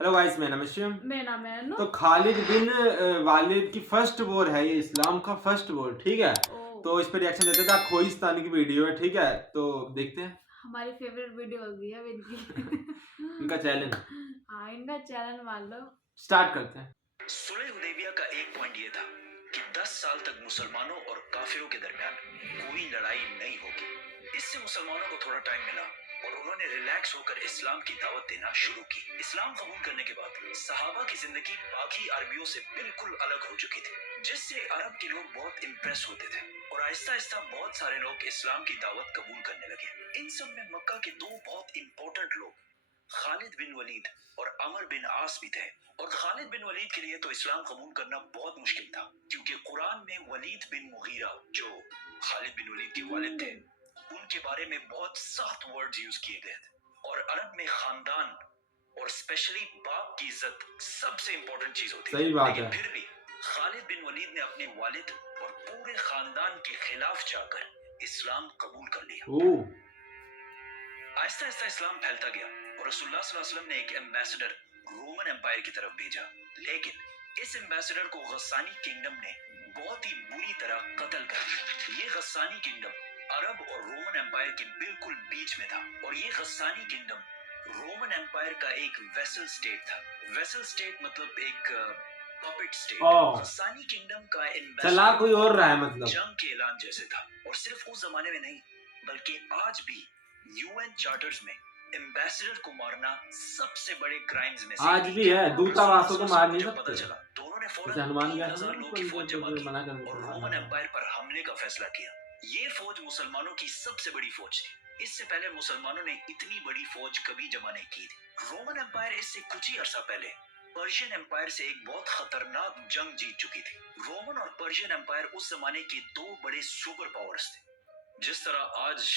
Hello guys, मेरा नाम है शिवम। मेरा नाम है अनु। तो खालिद बिन वालिद की फर्स्ट वॉर है ये, इस्लाम का फर्स्ट वॉर, ठीक है। तो इस पर रिएक्शन देते थे। खोइस्तानी की वीडियो है, ठीक है, तो देखते हैं। हमारी फेवरेट वीडियो होगी अब इनकी। इनका चैलेंज। हाँ, इनका चैलेंज मान लो। स्टार्ट करते हैं। सुलह हुदैबिया का एक पॉइंट ये था कि 10 साल तक मुसलमानों और काफिरों के दरमियान कोई लड़ाई नहीं होगी। इससे मुसलमानों को थोड़ा टाइम मिला और उन्होंने रिलैक्स होकर इस्लाम की दावत देना शुरू की। इस्लाम कबूल करने के बाद सहाबा की जिंदगी बाकी अरबियों से बिल्कुल अलग हो चुकी थी, जिससे अरब के लोग बहुत इम्प्रेस होते थे और आहिस्ता आहिस्ता बहुत सारे लोग इस्लाम की दावत कबूल करने लगे। इन सब में मक्का के दो बहुत इम्पोर्टेंट लोग खालिद बिन वलीद और अमर बिन आस भी थे। और खालिद बिन वलीद के लिए तो इस्लाम कबूल करना बहुत मुश्किल था, क्योंकि कुरान में वलीद बिन मुगीरा, जो खालिद बिन वलीद के वालिद थे, उनके बारे में बहुत सख्त वर्ड्स यूज किए गए थे। और अरब में खानदान और स्पेशली बाप की इज्जत सबसे इंपॉर्टेंट चीज होती है। लेकिन फिर भी खालिद बिन वलीद ने अपने वालिद और पूरे खानदान के खिलाफ जाकर इस्लाम कबूल कर लिया। आहिस्ता आहिस्ता इस्लाम फैलता गया और रसूलुल्लाह सल्लल्लाहु अलैहि वसल्लम ने एक एम्बेसडर रोमन एम्पायर की तरफ भेजा, लेकिन इस एम्बेसडर को गस्सानी किंगडम ने बहुत ही बुरी तरह कत्ल कर दिया। ये गस्सानी किंगडम अरब और रोमन एम्पायर के बिल्कुल बीच में था और ये गस्सानी किंगडम रोमन एम्पायर का एक वेसल स्टेट था। वेसल स्टेट मतलब एक पपेट स्टेट। गस्सानी किंगडम का चला कोई और रहा है, मतलब जंग के ऐलान जैसे था। और सिर्फ उस जमाने में नहीं, बल्कि आज भी यूएन चार्टर्स में एम्बेसडर को मारना सबसे बड़े क्राइम्स में से आज भी है। दूतावासों को मार नहीं सकते। पता चला तो उन्होंने फौरन 3,000 लोगों की फौज जमा की और रोमन एम्पायर पर हमले का फैसला किया। ये फौज मुसलमानों की सबसे बड़ी फौज थी। इससे पहले मुसलमानों ने इतनी बड़ी फौज कभी जमा नहीं की थी। रोमन एम्पायर इससे कुछ ही अरसा पहले पर्शियन एम्पायर से एक बहुत खतरनाक जंग जीत चुकी थी। रोमन और पर्शियन एम्पायर उस जमाने के दो बड़े सुपर पावर्स थे, जिस तरह आज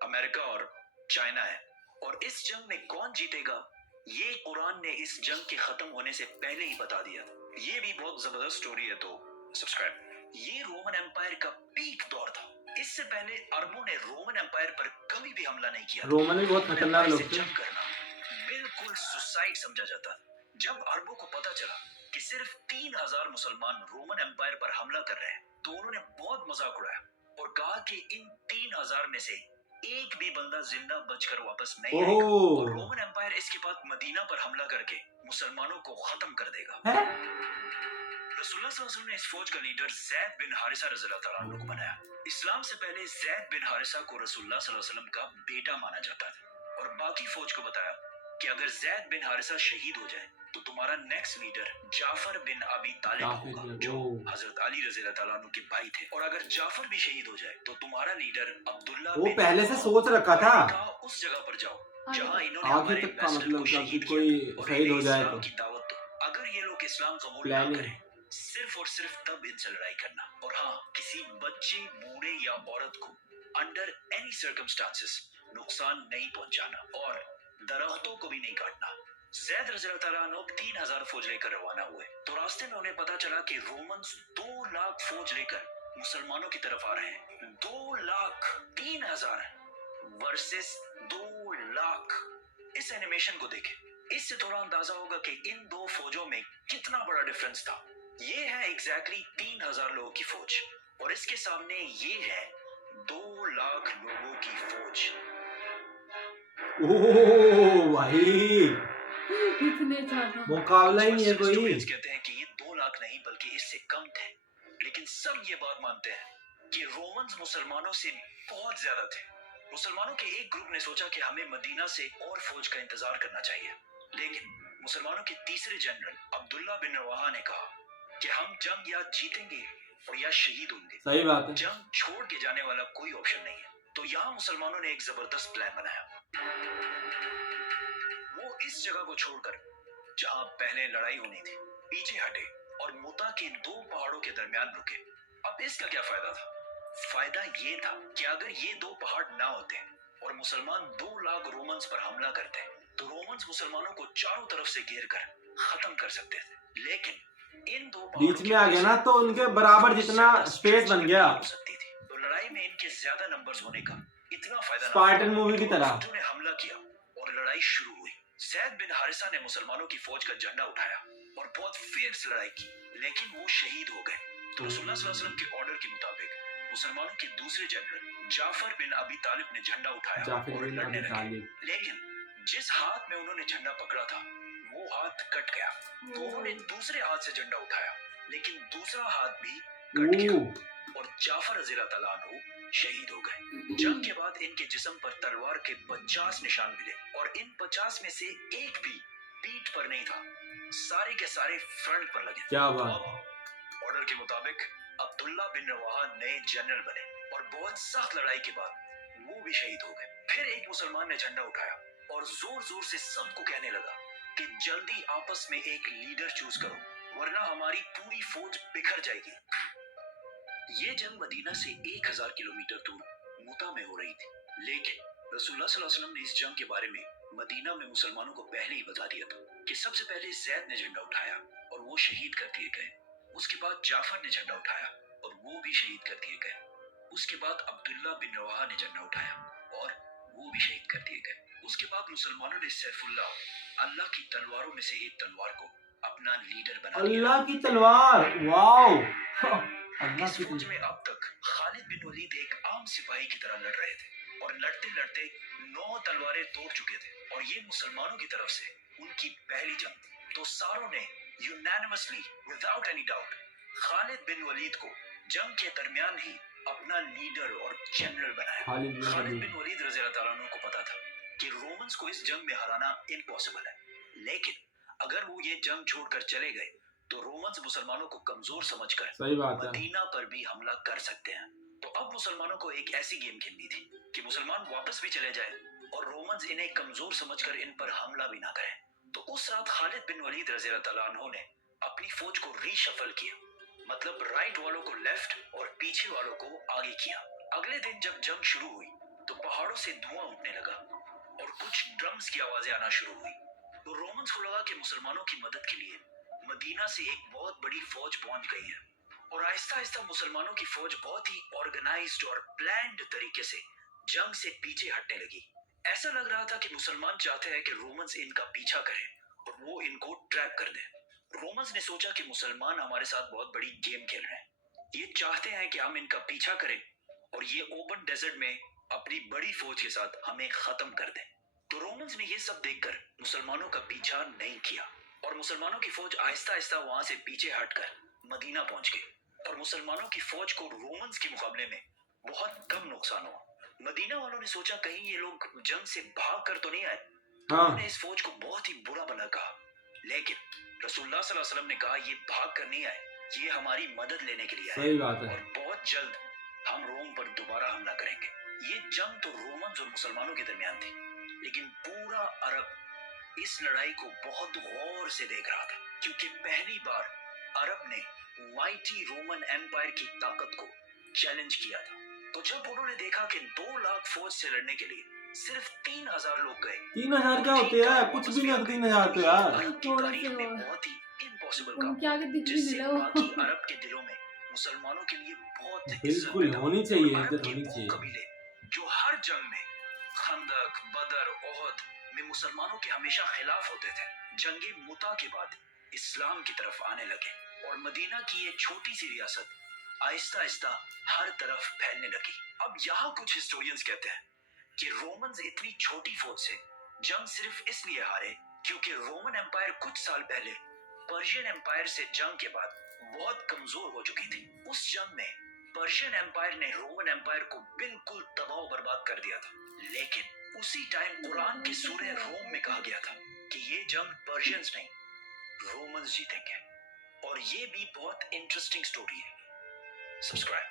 अमेरिका और चाइना है। और इस जंग में कौन जीतेगा ये कुरान ने इस जंग के खत्म होने से पहले ही बता दिया। ये भी बहुत जबरदस्त स्टोरी है, तो सब्सक्राइब। ये रोमन एम्पायर का पीक दौर था। इससे पहले अरबों ने रोमन एम्पायर पर कभी भी हमला नहीं किया। रोमन भी बहुत खतरनाक लोग थे। जंग करना बिल्कुल सुसाइड समझा जाता। जब अरबों को पता चला कि सिर्फ 3,000 मुसलमान रोमन एम्पायर पर हमला कर रहे हैं, तो उन्होंने बहुत मजाक उड़ाया और कहा कि इन 3,000 में से एक भी बंदा जिंदा बचकर वापस नहीं आएगा और रोमन एम्पायर इसके बाद मदीना पर हमला करके मुसलमानों को खत्म कर देगा। रसूलुल्लाह सल्लल्लाहु अलैहि वसल्लम ने इस फौज का लीडर ज़ैद बिन हारिसा रज़ियल्लाहु तआला अन्हु को बनाया। इस्लाम से पहले ज़ैद बिन हारिसा को रसूलुल्लाह सल्लल्लाहु अलैहि वसल्लम का बेटा माना जाता था और बाकी फौज को बताया कि अगर ज़ैद बिन हारिसा शहीद हो जाए तो तुम्हारा नेक्स्ट लीडर जाफर बिन अबी तालिब होगा, जो हजरत अली रज़ियल्लाहु तआला अन्हु के भाई थे। और अगर जाफर भी शहीद हो जाए तो तुम्हारा लीडर अब्दुल्ला वो पहले से सोच रखा था। उस जगह पर जाओ जहां इन्होंने आगे तक का मतलब कि कोई शहीद हो जाए तो की दावत दो। अगर ये लोग इस्लाम कबूल ना करें, सिर्फ और सिर्फ तब इनसे लड़ाई करना। और हाँ, किसी बच्चे, बूढ़े या औरत को अंडर एनी सर्कमस्टांसेस नुकसान नहीं पहुंचाना और दरख्तों को भी नहीं काटना। ज़ैद रज़ियल्लाहु तआला अन्हु 3,000 फौज लेकर रवाना हुए तो रास्ते में उन्हें पता चला कि रोमन्स 2 लाख फौज लेकर मुसलमानों की तरफ आ रहे हैं। 2 लाख 3,000 वर्सेस 2 लाख। इस एनिमेशन को देखें, इससे थोड़ा अंदाजा होगा कि इन दो फौजों में कितना बड़ा डिफरेंस था। ये है एग्जैक्टली 3,000 लोगों की फौज और इसके सामने ये है 2 लाख लोगों की फौज। ओह भाई, इतने ज्यादा मुकाबला ही नहीं है कोई। कहते हैं कि ये 2 लाख नहीं बल्कि इससे कम थे, लेकिन सब ये बात मानते हैं कि रोमन्स मुसलमानों से बहुत ज्यादा थे। मुसलमानों के एक ग्रुप ने सोचा कि हमें मदीना से और फौज का इंतजार करना चाहिए, लेकिन मुसलमानों के तीसरे जनरल अब्दुल्ला बिन रवाहा ने कहा कि हम जंग या जीतेंगे और या शहीद होंगे। सही बात है। जंग छोड़ के जाने वाला कोई ऑप्शन नहीं है। तो यहाँ मुसलमानों ने एक जबरदस्त प्लान बनाया। वो इस जगह को छोड़कर जहां पहले लड़ाई होनी थी पीछे हटे और मुता के 2 पहाड़ों के दरमियान रुके। अब इसका क्या फायदा था? फायदा ये था कि अगर ये 2 पहाड़ ना होते और मुसलमान 2 लाख रोमन्स पर हमला करते तो रोमन्स मुसलमानों को चारों तरफ से घेर कर खत्म कर सकते थे। लेकिन इन 2 बीच में आ गया ना, तो उनके बराबर जितना स्पेस बन गया। हो सकती थी। तो लड़ाई में इनके ज्यादा नंबर्स होने का इतना फायदा स्पार्टन मूवी की तरह ने हमला किया और लड़ाई शुरू हुई। जैद बिन हारिसा ने मुसलमानों की फौज का झंडा उठाया और बहुत फियर्स लड़ाई की, लेकिन वो शहीद हो गए। तो रसूलुल्लाह सल्लल्लाहु अलैहि वसल्लम के ऑर्डर के मुताबिक मुसलमानों के दूसरे जनरल जाफर बिन अबी तालिब ने झंडा उठाया जाफर और बिन लड़ने अबी लगे, तालिब। लेकिन जिस हाथ में उन्होंने झंडा पकड़ा था वो हाथ कट गया। तो उन्होंने दूसरे हाथ से झंडा उठाया, लेकिन दूसरा हाथ भी कट गया ओह, और जाफर रज़ियल्लाहु ताला अन्हु शहीद हो गए। जंग के बाद इनके जिस्म पर तलवार के 50 निशान मिले और इन 50 में से एक भी पीठ पर नहीं था, सारे के सारे फ्रंट पर लगे। क्या तो बात। अब ऑर्डर के मुताबिक अब्दुल्ला बिन रवाहा नए जनरल बने और बहुत सख्त लड़ाई के बाद वो भी शहीद हो गए। फिर एक मुसलमान ने झंडा उठाया और जोर जोर से सबको कहने लगा कि जल्दी आपस में एक लीडर चूज करो, वरना हमारी पूरी फौज बिखर जाएगी। ये जंग मदीना से 1000 किलोमीटर दूर मुता में हो रही थी, लेकिन रसूलुल्लाह सल्लल्लाहु अलैहि वसल्लम ने इस जंग के बारे में मदीना में मुसलमानों को पहले ही बता दिया था कि सबसे पहले जैद ने झंडा उठाया और वो शहीद कर दिए गए। उसके बाद जाफर ने झंडा उठाया और वो भी शहीद कर दिए गए। उसके बाद अब्दुल्ला बिन रवाहा ने झंडा उठाया और वो भी शहीद कर दिए गए। उसके बाद मुसलमानों ने सैफुल्लाह, अल्लाह की तलवारों में से एक तलवार को अपना लीडर बना लिया। अल्लाह की तलवार, वाओ। अल्लाह इस की फौज में अब तक खालिद बिन वलीद एक आम सिपाही की तरह लड़ रहे थे और लड़ते लड़ते 9 तलवारें तोड़ चुके थे और ये मुसलमानों की तरफ से उनकी पहली जंग थी। तो सारों ने unanimously without any doubt Khalid bin Walid को जंग के दरमियान ही अपना लीडर और जनरल बनाया। खालिद बिन वलीद रज़ियल्लाहु ताला अन्हु को पता था कि रोमन्स को इस जंग में हराना इम्पॉसिबल है, लेकिन अगर वो ये जंग छोड़कर चले गए तो रोमन्स मुसलमानों को कमजोर समझकर सही बात है। मदीना पर भी हमला कर सकते हैं। तो अब मुसलमानों को एक ऐसी गेम खेलनी थी कि मुसलमान वापस भी चले जाएं और रोमन्स इन्हें कमजोर समझकर इन पर हमला भी ना करें। तो उस रात खालिद बिन वलीद रज़ियल्लाहु ताला अन्हु ने अपनी फौज को रीशफल किया, मतलब राइट वालों को लेफ्ट और पीछे वालों को आगे किया। अगले दिन जब जंग शुरू हुई तो पहाड़ों से धुआं उठने लगा और कुछ ड्रम्स की आवाजें आना शुरू हुई। तो रोमन्स को लगा कि मुसलमानों की मदद के लिए मदीना से एक बहुत बड़ी फौज पहुंच गई है और आहिस्ता आहिस्ता मुसलमानों की फौज बहुत ही ऑर्गेनाइज्ड और प्लान्ड तरीके से जंग से पीछे हटने लगी। ऐसा लग रहा था कि मुसलमान चाहते हैं कि रोमन्स इनका पीछा करें और वो इनको ट्रैप कर दें। रोमन्स ने सोचा कि मुसलमान हमारे साथ बहुत बड़ी गेम खेल रहे हैं, ये चाहते हैं कि हम इनका पीछा करें और ये ओपन डेजर्ट में अपनी बड़ी फौज के साथ हमें खत्म कर दें। तो रोमन्स ने ये सब देखकर मुसलमानों का पीछा नहीं किया और मुसलमानों की फौज आहिस्ता आहिस्ता वहां से पीछे हटकर मदीना पहुंच गई और मुसलमानों की फौज को रोमन्स के मुकाबले में बहुत कम नुकसान हुआ। मदीना वालों ने सोचा कहीं ये लोग जंग से भाग कर तो नहीं आए, तो उन्होंने इस फौज को बहुत ही बुरा भला कहा, लेकिन रसूलुल्लाह सल्लल्लाहु अलैहि वसल्लम ने कहा ये भाग कर नहीं आए, ये हमारी मदद लेने के लिए आए और बहुत जल्द हम रोम पर दोबारा हमला करेंगे। ये जंग तो रोमन्स और मुसलमानों के दरमियान थी, लेकिन पूरा अरब इस लड़ाई को बहुत गौर से देख रहा था, क्योंकि पहली बार अरब ने माइटी रोमन एम्पायर की ताकत को चैलेंज किया था। तो जब उन्होंने देखा कि 2 लाख फौज से लड़ने के लिए सिर्फ 3000 लोग गए। 3000 क्या होते हैं, कुछ भी नहीं। 3000 तो यार थोड़ा सा बहुत ही इम्पॉसिबल काम, उनके आगे दिख नहीं जिससे मिला वो। बाकी अरब के दिलों में मुसलमानों के लिए बहुत बिल्कुल होनी चाहिए, अरब इज्जत के होनी वो चाहिए। कबीले जो हर जंग में खंदक, बदर, ओहद में मुसलमानों के हमेशा खिलाफ होते थे, जंगे मुता के बाद इस्लाम की तरफ आने लगे और मदीना की ये छोटी सी रियासत आहिस्ता आहिस्ता हर तरफ फैलने लगी। अब यहाँ कुछ हिस्टोरियंस कहते हैं कि रोमन्स इतनी छोटी फौज से जंग सिर्फ इसलिए हारे क्योंकि रोमन एम्पायर कुछ साल पहले पर्शियन एम्पायर से जंग के बाद बहुत कमजोर हो चुकी थी। उस जंग में पर्शियन एम्पायर ने रोमन एम्पायर को बिल्कुल तबाह बर्बाद कर दिया था, लेकिन उसी टाइम कुरान के सूरह रोम में कहा गया था कि ये जंग पर्शियंस नहीं रोमन्स जीतेंगे। और ये भी बहुत इंटरेस्टिंग स्टोरी है। सब्सक्राइब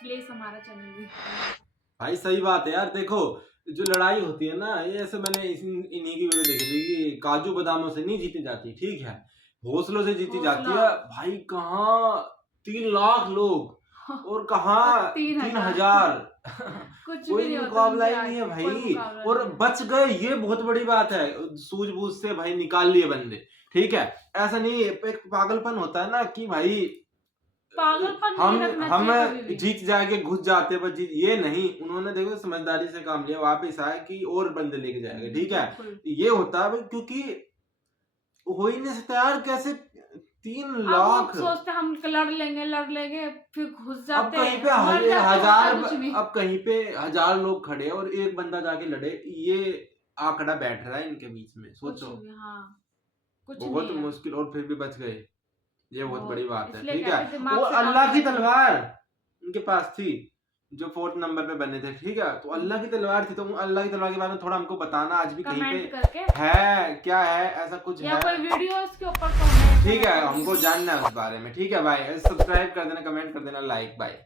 प्लीज हमारा चैनल भी। भाई सही बात है यार। देखो जो लड़ाई होती है ना, ये ऐसे मैंने इन्हीं की वीडियो देखी थी कि काजू बादामों से नहीं जीती जाती, ठीक है, हौसलों से जीती जाती है। भाई कहाँ 3 लाख लोग और कहाँ 3000 कोई मुकाबला ही नहीं है भाई, और बच गए, ये बहुत बड़ी बात है। सूझबूझ से भाई निकाल लिए बंदे, ठीक है। ऐसा नहीं, एक पागलपन होता है ना कि भाई पागलपन नहीं हम रखना हम चाहिए कभी भी। जीत जाएंगे घुस जाते पर जीत ये नहीं, उन्होंने देखो समझदारी से काम लिया, वापस आया कि और बंदे लेके जाएंगे, ठीक है। बिल्कुल। ये होता है भाई, क्योंकि हो ही नहीं सकता यार, कैसे 3 अब वो लाख। सोचते हम लड़ लेंगे फिर घुस अब जाते कहीं हैं, पे मर जाते हैं, हजार, होता कुछ नहीं। अब कहीं पे 1000 लोग खड़े हैं और एक बंदा जाके लड़े, ये आंकड़ा बैठ रहा है इनके बीच में, कुछ सोचो। भी, हाँ कुछ बहुत नहीं है। मुश्किल, और फिर भी बच गए, ये बहुत बहुत, बड़ी बात है, इसलिए ठीक कहते है। हैं दिमाग वो से काम अल्लाह की लेना चाहिए। तलवार उनके पास थी, जो 4th नंबर पे बने थे, ठीक है। तो अल्लाह की तलवार थी, तो अल्लाह की तलवार के बारे में थोड़ा हमको बताना, आज भी कहीं कमेंट पे करके, है, क्या है, ऐसा कुछ या है, कोई वीडियो इसके ऊपर कमेंट, ठीक है, हमको जानना है उस बारे में, ठीक है भाई। सब्सक्राइब कर देना, कमेंट कर देना, लाइक, बाय।